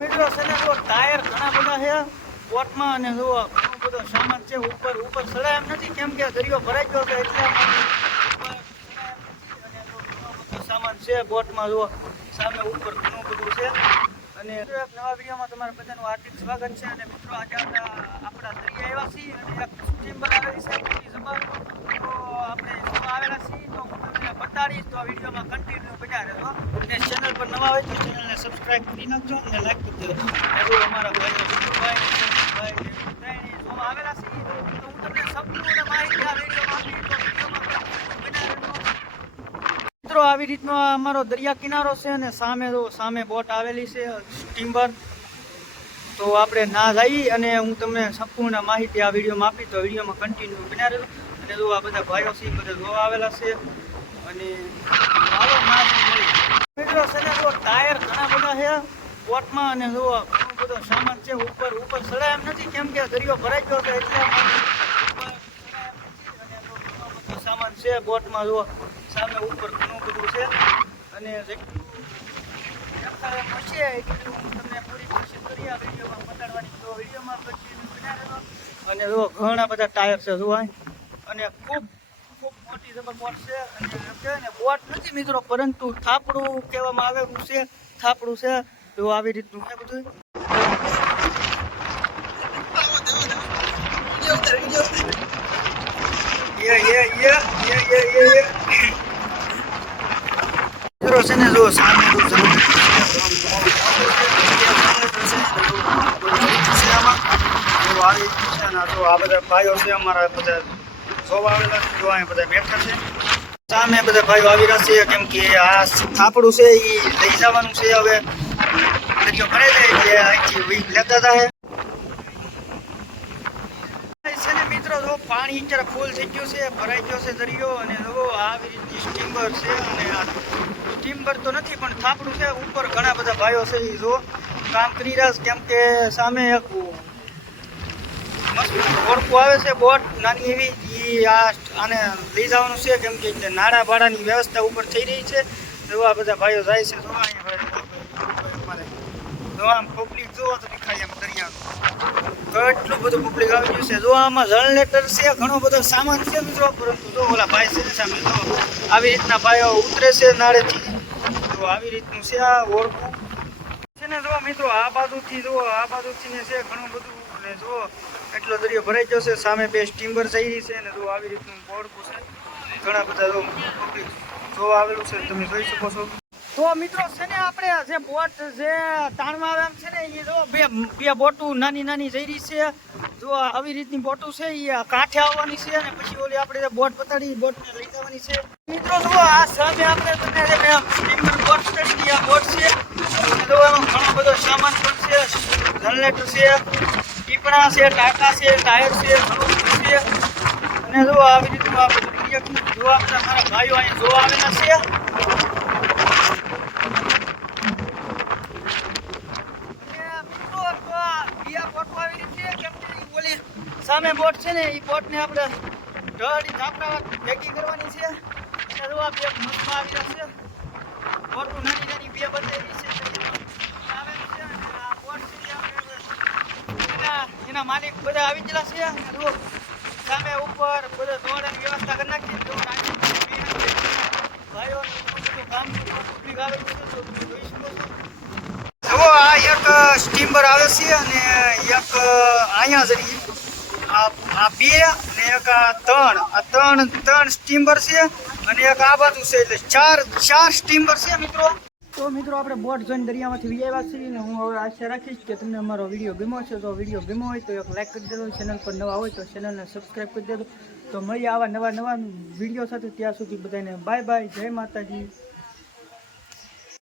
મિત્રો, છે જો ટાયર ઘણા બધા છે બોટમાં અને જો ઘણો બધો સામાન છે, ઉપર ઉપર સડાય એમ નથી, કેમ કે દરિયો ભરાઈ ગયો છે, એટલે સામાન છે બોટમાં જો સામે ઉપર ઘણું બધું છે. અને એક નવા વિડીયોમાં તમારા બધાનું હાર્દિક સ્વાગત છે, અને મિત્રો, આજે આપણે દરિયા આવ્યા છીએ, અને એક સ્ટીમ બનાવેલી છે તો આપણે આવેલા છીએ, તો તમને તો આ વિડીયોમાં કન્ટિન્યુ બન્યા અને ચેનલ પર નવા હોય ચેનલને સબસ્ક્રાઇબ કરી નાખજો અને એવું અમારા મિત્રો, આવી રીતનો અમારો દરિયા કિનારો છે અને સામે સામે બોટ આવેલી છે સ્ટીમ્બર તો આપણે ના જઈ અને હું તમને સંપૂર્ણ માહિતી આ વિડીયોમાં આપી તો વિડીયોમાં કન્ટિન્યુ બન્યા અને જો આ બધા ભાઈઓ છે બધા જોવા આવેલા છે. અને ના જઈ મિત્રો ટાયર ઘણા બધા છે બોટમાં અને જો ઘણો બધો સામાન છે, ઉપર ઉપર સડાય એમ નથી, કેમ દરિયો ભરાઈ ગયો છે એટલે સામાન છે બોટમાં સામે ઉપર ઘણું બધું છે. અને કરી આ વિડીયોમાં બતાડવાની તો વિડીયોમાં અને જો ઘણા બધા ટાયર છે, જોવાય. અને ખૂબ આવી રીતનું છે બધું. છે ને જો સામે આ બધા ભાઈઓ છે અમારા બધા. જોવા આવેલા છે જો અહીંયા બધા બેઠા છે સામે બધા ભાઈઓ આવી રહ્યા છે કેમ કે આ થાપડું છે એ લઈ જવાનું છે હવે દરિયો ભરાઈ જાય એટલે અહીંથી વી લેતા હતા છે ને મિત્રો જો પાણી અત્યારે ફૂલ થઈ ગયું છે ભરાઈ ગયો છે દરિયો અને જો આવી રીતની સ્ટીમર છે અને આ સ્ટીમર તો નથી પણ થાપડું છે ઉપર ઘણા બધા ભાઈઓ છે એ જો કામ કરી રહ્યા છે કેમ કે સામે એક મસ્ત ઓળખું આવે છે બોટ, નાની એવી એ આ આને લઈ જવાનું છે, કેમ કે નાણાં ભાડાની વ્યવસ્થા ઉપર થઈ રહી છે. એવા બધા ભાઈઓ જાય છે જોવા અમારે જો આમ પબ્લિક જોવા તો દેખાય એમ દરિયા કેટલું બધું પબ્લિક આવી ગયું છે. જો આમાં જનરેટર છે, ઘણો બધો સામાન છે મિત્રો, પરંતુ જો ઓલા ભાઈ છે સામે જો આવી રીતના ભાઈઓ ઉતરે છે નાળેથી. તો આવી રીતનું છે આ ઓળખું. મિત્રો, આ બાજુથી જો આ બાજુથી ને છે ઘણું બધું ને જો એટલો દરિયો ભરાઈ ગયો છે. સામે બે સ્ટીમર જઈ છે ને જો આવી રીતનું ઓળખું છે ઘણા બધા જોવા આવેલું છે, તમે જોઈ શકો છો. તો મિત્રો, છે ને આપણે જે બોટ, જે તાણમાં આવે છે ને એ જો બે બે બોટું નાની નાની જઈ રહી છે જો આવી રીતની બોટું છે એ કાંઠે આવવાની છે અને પછી ઓલી આપણે બોટ પતાડી બોટને લઈ જવાની છે. મિત્રો જો આ સામે આપણે તમને સ્ટીમર બોટ પતાડી આ બોટ છે અને જો એમાં ઘણો બધો સામાન પણ છે જનરેટર છે ટીપણા છે, ટાંકા છે, ટાયર છે, ઘણું છે. અને જો આવી રીતનું આ જોવા બધા મારા ભાઈઓ અહીંયા જોવા આવેલા છે. સામે બોટ છે ને એ બોટને આપણે ઢળી ઝાપડા ભેગી કરવાની છે. અને જો બે મસ્ત આવી રહ્યા છે, બોટું નાની નાની બે બતાવી છે તો એમાં આવે છે અને આ બોટ છે જે આપણે એના માલિક બધા આવી ગયેલા છે. સામે ઉપર બધા દોડની વ્યવસ્થા કરી નાખી. આ એક સ્ટીમર આવે છે અને એક અહીંયા જરી આ બે અને એક આ ત્રણ. આ ત્રણ ત્રણ સ્ટીમર છે અને એક આ બાજુ છે ચાર ચાર સ્ટીમર છે મિત્રો. તો મિત્રો, આપણે બોટ જોઈને દરિયામાંથી વી આવ્યા છીએ ને હું હવે આશા રાખીશ કે તમને અમારો વીડિયો ગમ્યો છે તો વીડિયો ગમ્યો હોય તો એક લાઈક કરી દેજો. ચેનલ પર નવા હોય તો ચેનલને સબસ્ક્રાઈબ કરી દેજો. તો મળીએ આવા નવા નવા વીડિયો સાથે. ત્યાં સુધી બધાને બાય બાય જય માતાજી.